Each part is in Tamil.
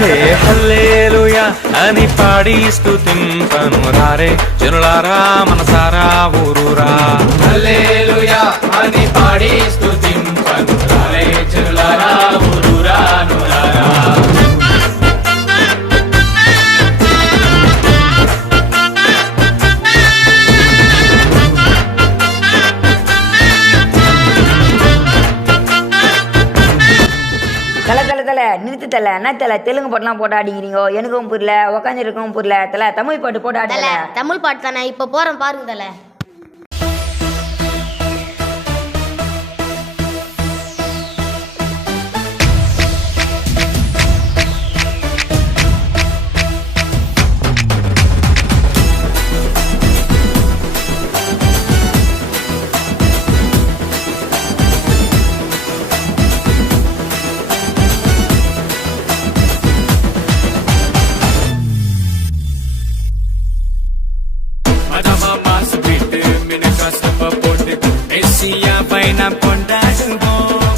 హే హల్లెలూయా అని పాడి స్తుతింపను రారే జనులారా మనసారా ఊరూరా. హల్లెలూయా అని పాడి స్తుతింపను రారే జనులారా ఊరూరా నూరారా. தலை நிறுத்து தலை என்ன தலை தெலுங்கு பாட்டுலாம் போட்டு ஆடிக்கிறீங்க, எனக்கும் புரியல, உக்காந்துருக்கவும் புரியல. தலை தமிழ் பாட்டு போட்டு ஆடல. தமிழ் பாட்டு தானே இப்ப போறேன் பாருங்க தலை. நாம் கொண்டாடுவோம்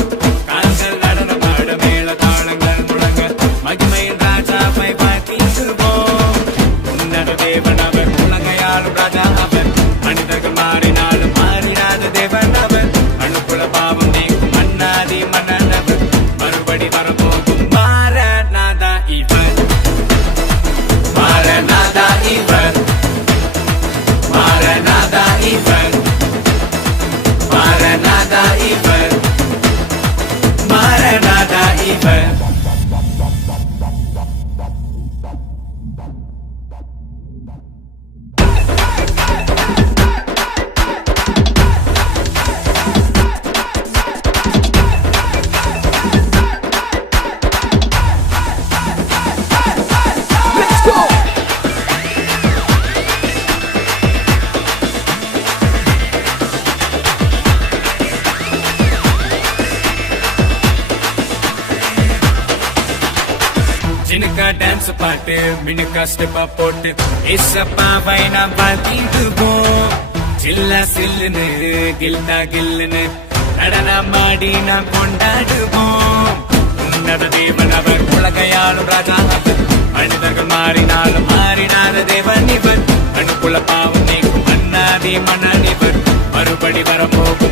கால்கள் நடனம் ஆட மேள தாளங்கள் முழங்க மகிமையின் ராஜாவை பார்த்திடுவோம். உன்னத தேவன் அவர் உலகையாளும் ராஜா அவர் மனிதர்கள் மாறினாலும் மாறினாத தேவன் அவர் அணுக்குல பாவம் நீக்கும் மன்னாதி மன்னன் அவர் மறுபடி வரப்போகும் மாரநாதா இவர் மாரநாதா இவர் மாரநாதா இவர் Maranatha even Maranatha even जिनका डांस पाட்டு மினுக்கா ஸ்டெப்பா போட்டு இசப்பாவை நாம் பார்த்திடுவோம். சில்லா சில்லுன்னு கில்டா கில்லுன்னு நடனமாடி நாம் கொண்டாடுவோம். உன்னத தேவன் அவர் உலகையாளும் ராஜா அவர் மனிதர்கள் மாறினாலும் மாறினாத தேவன் இவர் அணுக்குல பாவம் நீக்கும் மன்னாதி மன்னன் இவர் மறுபடி வரப்போகும்